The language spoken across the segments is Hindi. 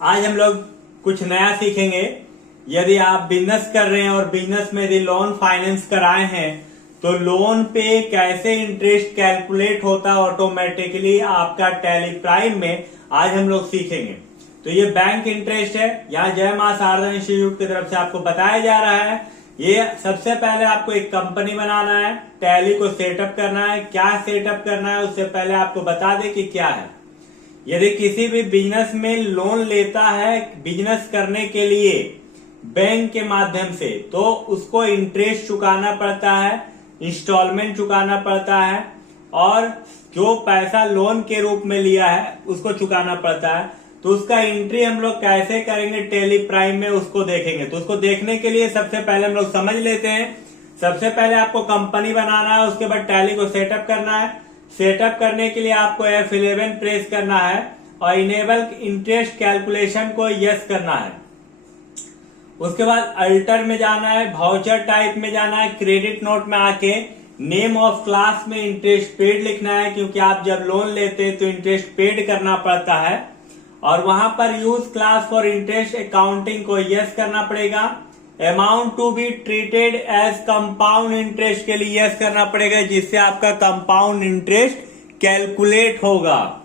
आज हम लोग कुछ नया सीखेंगे। यदि आप बिजनेस कर रहे हैं और बिजनेस में यदि लोन फाइनेंस कराए हैं तो लोन पे कैसे इंटरेस्ट कैलकुलेट होता है ऑटोमेटिकली आपका टैली प्राइम में आज हम लोग सीखेंगे। तो ये बैंक इंटरेस्ट है, यहाँ जय मां शारदा इंस्टीट्यूट की तरफ से आपको बताया जा रहा है। ये सबसे पहले आपको एक कंपनी बनाना है, टैली को सेटअप करना है। क्या सेटअप करना है उससे पहले आपको बता दें कि क्या है। यदि किसी भी बिजनेस में लोन लेता है बिजनेस करने के लिए बैंक के माध्यम से, तो उसको इंटरेस्ट चुकाना पड़ता है, इंस्टॉलमेंट चुकाना पड़ता है और जो पैसा लोन के रूप में लिया है उसको चुकाना पड़ता है। तो उसका एंट्री हम लोग कैसे करेंगे टैली प्राइम में उसको देखेंगे। तो उसको देखने के लिए सबसे पहले हम लोग समझ लेते हैं। सबसे पहले आपको कंपनी बनाना है, उसके बाद टैली को सेटअप करना है। सेटअप करने के लिए आपको F11 प्रेस करना है और इनेबल इंटरेस्ट कैलकुलेशन को यस करना है। उसके बाद अल्टर में जाना है, वाउचर टाइप में जाना है, क्रेडिट नोट में आके नेम ऑफ क्लास में इंटरेस्ट पेड लिखना है, क्योंकि आप जब लोन लेते हैं तो इंटरेस्ट पेड करना पड़ता है। और वहां पर use class for interest accounting को यस करना पड़ेगा। Amount to be treated as compound interest के लिए यस करना पड़ेगा, जिससे आपका कंपाउंड इंटरेस्ट कैलकुलेट होगा।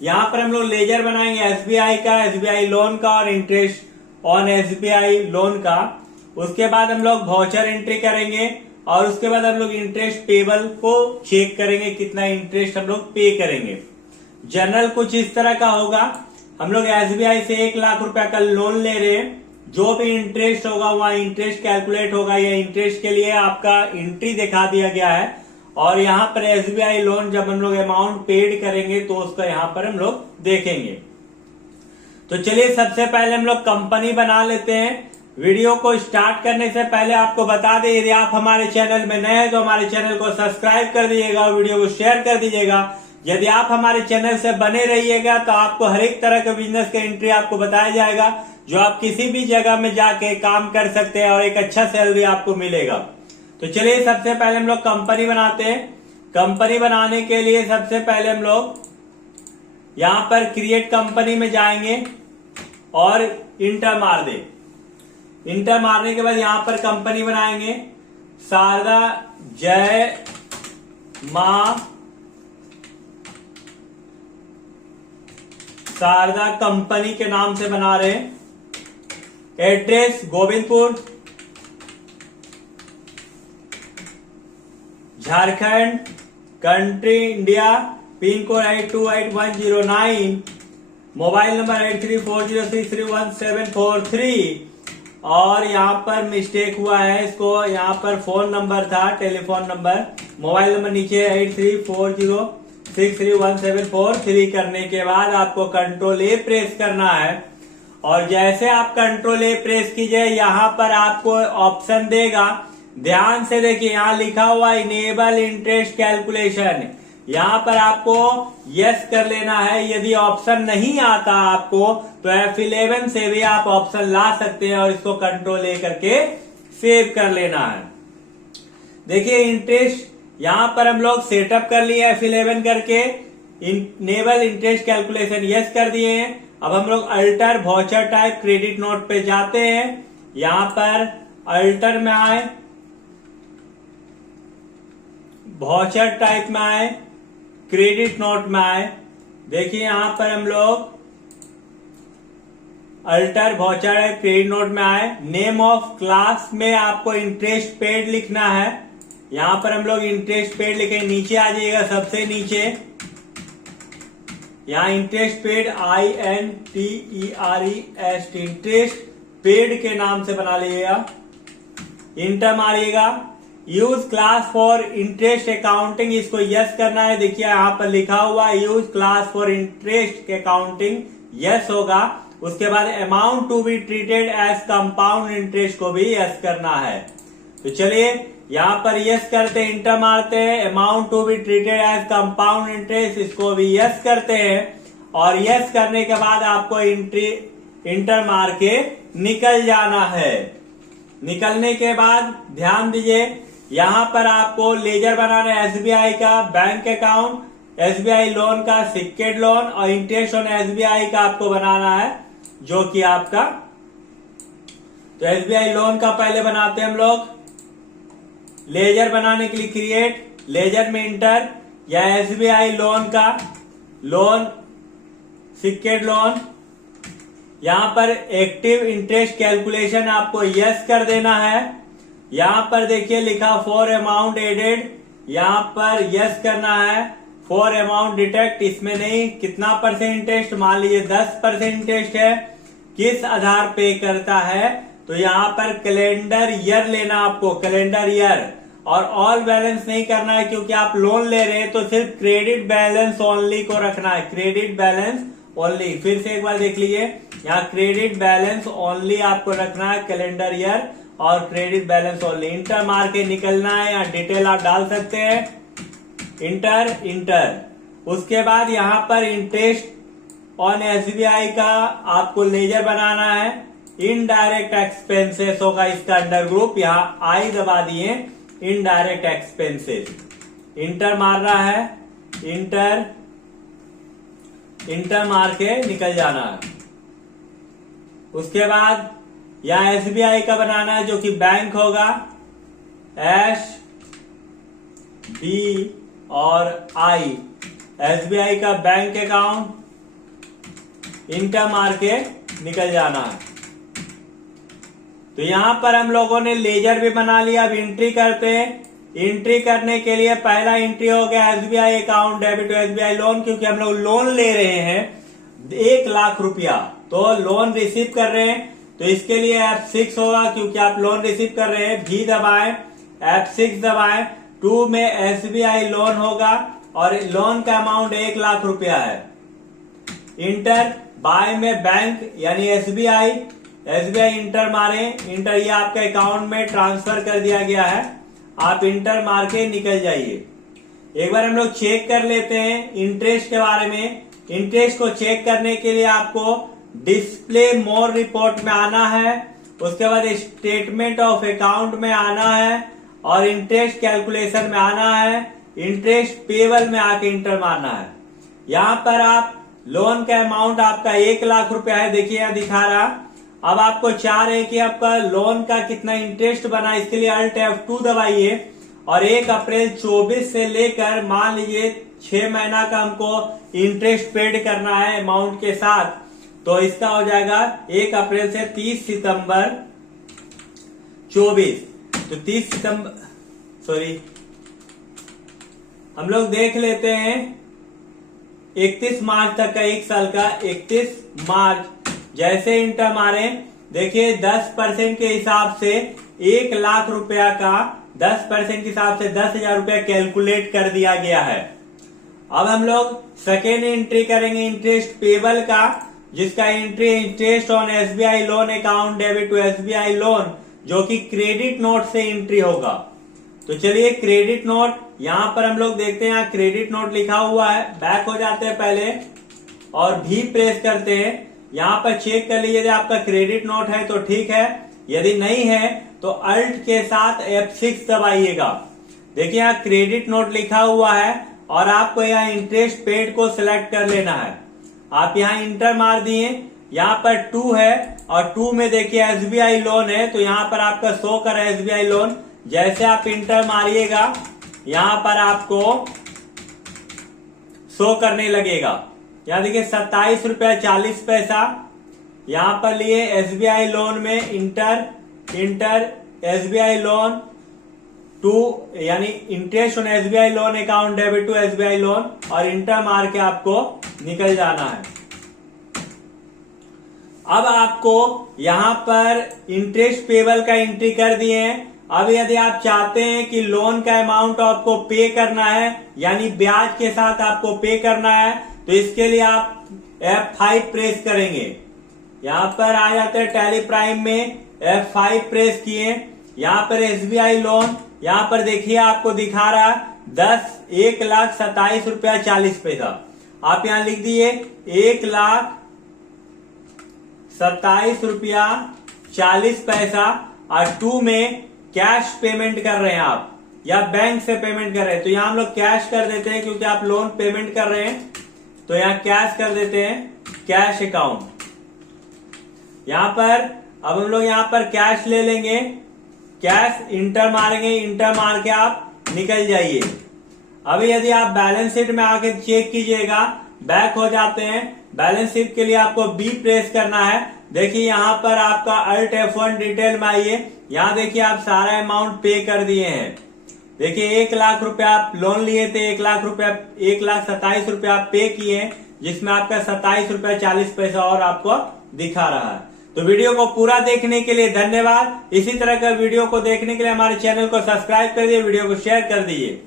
यहाँ पर हम लोग लेजर बनाएंगे एसबीआई का, एसबीआई लोन का और इंटरेस्ट ऑन एसबीआई लोन का। उसके बाद हम लोग वाउचर एंट्री करेंगे और उसके बाद हम लोग इंटरेस्ट पेबल को चेक करेंगे कितना इंटरेस्ट हम लोग पे करेंगे। जनरल कुछ इस तरह का होगा। हम लोग एसबीआई से 1 लाख रुपया का लोन ले रहे हैं, जो भी इंटरेस्ट होगा वहां इंटरेस्ट कैलकुलेट होगा। ये इंटरेस्ट के लिए आपका एंट्री दिखा दिया गया है और यहाँ पर एसबीआई लोन जब हम लोग अमाउंट पेड करेंगे तो उसका यहाँ पर हम लोग देखेंगे। तो चलिए सबसे पहले हम लोग कंपनी बना लेते हैं। वीडियो को स्टार्ट करने से पहले आपको बता दें, यदि आप हमारे चैनल में नए हैं तो हमारे चैनल को सब्सक्राइब कर दीजिएगा और वीडियो को शेयर कर दीजिएगा। यदि आप हमारे चैनल से बने रहिएगा तो आपको हर एक तरह के बिजनेस का एंट्री आपको बताया जाएगा, जो आप किसी भी जगह में जाके काम कर सकते हैं और एक अच्छा सैलरी आपको मिलेगा। तो चलिए सबसे पहले हम लोग कंपनी बनाते हैं। कंपनी बनाने के लिए सबसे पहले हम लोग यहाँ पर क्रिएट कंपनी में जाएंगे और इंटर मार दे। इंटर मारने के बाद यहाँ पर कंपनी बनाएंगे, शारदा जय मां शारदा कंपनी के नाम से बना रहे हैं। Address Govindpur Jharkhand, country India, pin code 828109, mobile number 8340631743। और यहाँ पर मिस्टेक हुआ है, इसको यहाँ पर फोन नंबर था, टेलीफोन नंबर, मोबाइल नंबर नीचे 8340631743 करने के बाद आपको कंट्रोल ए प्रेस करना है। और जैसे आप कंट्रोल ए प्रेस कीजिए यहाँ पर आपको ऑप्शन देगा। ध्यान से देखिए, यहाँ लिखा हुआ इनेबल इंटरेस्ट कैलकुलेशन, यहाँ पर आपको यस कर लेना है। यदि ऑप्शन नहीं आता आपको तो F11 से भी आप ऑप्शन ला सकते हैं और इसको कंट्रोल ए करके सेव कर लेना है। देखिए इंटरेस्ट यहाँ पर हम लोग सेटअप कर लिए F11 करके, इनेबल इंटरेस्ट कैलकुलेशन यस कर दिए हैं। अब हम लोग alter voucher type credit note पे जाते हैं। यहाँ पर अल्टर में आए, वाउचर टाइप में आए, क्रेडिट नोट में आए। देखिए यहाँ पर हम लोग अल्टर वाउचर क्रेडिट नोट में आए। नेम ऑफ क्लास में आपको इंटरेस्ट पेड लिखना है। यहाँ पर हम लोग इंटरेस्ट पेड लिखे, नीचे आ जाइएगा सबसे नीचे, यहाँ interest paid INTEREST interest paid के नाम से बना लीजिएगा। इंटर मारिएगा। Use class for interest accounting, इसको यस करना है। देखिए यहाँ पर लिखा हुआ use class for interest accounting, yes होगा। उसके बाद amount to be treated as compound interest को भी यस करना है। तो चलिए यहाँ पर यस करते हैं, इंटर मारते हैं। Amount to be treated as compound interest, इसको भी यस करते हैं। और यस करने के बाद आपको इंटर मार के निकल जाना है। निकलने के बाद ध्यान दीजिए, यहाँ पर आपको लेजर बनाना है एसबीआई का, बैंक अकाउंट, एसबीआई लोन का, सिक्योर्ड लोन और इंटरेस्ट ऑन एसबीआई का आपको बनाना है, जो कि आपका, तो एसबीआई लोन का पहले बनाते हैं हम लोग। लेजर बनाने के लिए क्रिएट, लेजर में इंटर, या एसबीआई लोन का लोन, सिक्योर्ड लोन, यहां पर एक्टिव इंटरेस्ट कैलकुलेशन आपको यस कर देना है। यहां पर देखिए लिखा फॉर अमाउंट एडेड, यहां पर यस करना है। फॉर अमाउंट डिटेक्ट, इसमें नहीं, कितना परसेंट इंटरेस्ट, मान लीजिए 10% इंटरेस्ट है, किस आधार पे करता है, तो यहाँ पर कैलेंडर ईयर लेना आपको, कैलेंडर ईयर। और ऑल बैलेंस नहीं करना है क्योंकि आप लोन ले रहे हैं, तो सिर्फ क्रेडिट बैलेंस ओनली को रखना है, क्रेडिट बैलेंस ओनली। फिर से एक बार देख लीजिए, यहाँ क्रेडिट बैलेंस ओनली आपको रखना है, कैलेंडर ईयर और क्रेडिट बैलेंस ओनली। इंटर मार के निकलना है, यहाँ डिटेल आप डाल सकते हैं, इंटर इंटर। उसके बाद यहाँ पर इंटरेस्ट ऑन एसबीआई का आपको लेजर बनाना है। इनडायरेक्ट एक्सपेंसेस होगा इसका अंडर ग्रुप, यहाँ आई दबा दिए, इनडायरेक्ट एक्सपेंसेस। इंटर मार रहा है, इंटर इंटर मार के निकल जाना है। उसके बाद यहाँ एसबीआई का बनाना है जो कि बैंक होगा, एस बी और आई, एसबीआई का बैंक अकाउंट, इंटर मार के निकल जाना है। तो यहां पर हम लोगों ने लेजर भी बना लिया। अब एंट्री करते हैं। एंट्री करने के लिए पहला एंट्री हो गया SBI account debit to SBI loan, क्योंकि हम लोग लोन ले रहे हैं 1 लाख रुपया, तो लोन रिसीव कर रहे हैं, तो इसके लिए F6 होगा क्योंकि आप लोन रिसीव कर रहे हैं। भी दबाएं, F6 दबाएं, 2 में एसबीआई लोन होगा और लोन का अमाउंट 1 लाख रुपया है। इंटर, बाय में बैंक यानी एसबीआई, एसबीआई इंटर मारे, इंटर, ये आपके अकाउंट में ट्रांसफर कर दिया गया है, आप इंटर मार के निकल जाइए। एक बार हम लोग चेक कर लेते हैं इंटरेस्ट के बारे में। इंटरेस्ट को चेक करने के लिए आपको डिस्प्ले मोर रिपोर्ट में आना है, उसके बाद स्टेटमेंट ऑफ अकाउंट में आना है और इंटरेस्ट कैलकुलेशन में आना है। इंटरेस्ट पेबल में आके इंटर मारना है। यहाँ पर आप लोन का अमाउंट आपका 1 लाख रुपया है, देखिए यहाँ दिखा रहा। अब आपको चाह रहे कि आपका लोन का कितना इंटरेस्ट बना, इसके लिए अल्ट F2 दबाइए और 1 अप्रैल 24 से लेकर मान लीजिए 6 महीना का हमको इंटरेस्ट पेड करना है अमाउंट के साथ, तो इसका हो जाएगा 1 अप्रैल से 30 सितंबर 24। तो 30 सितंबर हम लोग देख लेते हैं 31 मार्च तक का, 1 साल का 31 मार्च। जैसे इंटर मारे, देखिए 10% के हिसाब से 1 लाख रुपया का 10% के हिसाब से 10,000 रुपया कैलकुलेट कर दिया गया है। अब हम लोग सेकेंड एंट्री करेंगे इंटरेस्ट पेबल का, जिसका entry interest on SBI loan account debit to SBI loan, जो कि क्रेडिट नोट से एंट्री होगा। तो चलिए क्रेडिट नोट, यहां पर हम लोग देखते हैं, यहाँ क्रेडिट नोट लिखा हुआ है। बैक हो जाते हैं पहले और भी प्रेस करते हैं। यहाँ पर चेक कर लीजिए, यदि आपका क्रेडिट नोट है तो ठीक है, यदि नहीं है तो अल्ट के साथ F6 दबाइएगा। देखिए यहाँ क्रेडिट नोट लिखा हुआ है और आपको यहाँ इंटरेस्ट पेड को सिलेक्ट कर लेना है। आप यहाँ इंटर मार दिए, यहाँ पर 2 है और 2 में देखिए एसबीआई लोन है, तो यहाँ पर आपका शो कर है एसबीआई लोन। जैसे आप इंटर मारिएगा यहाँ पर आपको शो करने लगेगा। यहाँ देखिए 27 रुपया 40 पैसा यहाँ पर लिए एसबीआई लोन में। इंटर इंटर, एसबीआई लोन 2 यानी interest on SBI loan account debit to SBI loan, और इंटर मार के आपको निकल जाना है। अब आपको यहाँ पर इंटरेस्ट पेबल का एंट्री कर दिए हैं। अब यदि आप चाहते हैं कि लोन का अमाउंट आपको पे करना है, यानी ब्याज के साथ आपको पे करना है, तो इसके लिए आप F5 प्रेस करेंगे। यहाँ पर आ जाते हैं टैली प्राइम में, F5 प्रेस किए, यहाँ पर एसबीआई लोन, यहाँ पर देखिए आपको दिखा रहा 1,27,40 रुपया 40 पैसा। आप यहाँ लिख दिए 1,27,40 रुपया 40 पैसा और 2 में कैश पेमेंट कर रहे हैं आप या बैंक से पेमेंट कर रहे हैं, तो यहाँ हम लोग कैश कर देते हैं क्योंकि आप लोन पेमेंट कर रहे हैं, तो यहाँ कैश कर देते हैं, कैश अकाउंट। यहाँ पर अब हम लोग यहाँ पर कैश ले लेंगे, कैश इंटर मारेंगे, इंटर मार के आप निकल जाइए। अभी यदि आप बैलेंस शीट में आके चेक कीजिएगा, बैक हो जाते हैं। बैलेंस शीट के लिए आपको बी प्रेस करना है। देखिए यहाँ पर आपका अल्ट F1 डिटेल में आइए, यहाँ देखिए आप सारा अमाउंट पे कर दिए हैं। देखिए 1 लाख रुपया आप लोन लिए थे, 1,27,000 रुपया आप पे किए, जिसमें आपका 27 रुपया 40 पैसा और आपको दिखा रहा है। तो वीडियो को पूरा देखने के लिए धन्यवाद। इसी तरह का वीडियो को देखने के लिए हमारे चैनल को सब्सक्राइब कर दिए, वीडियो को शेयर कर दीजिए।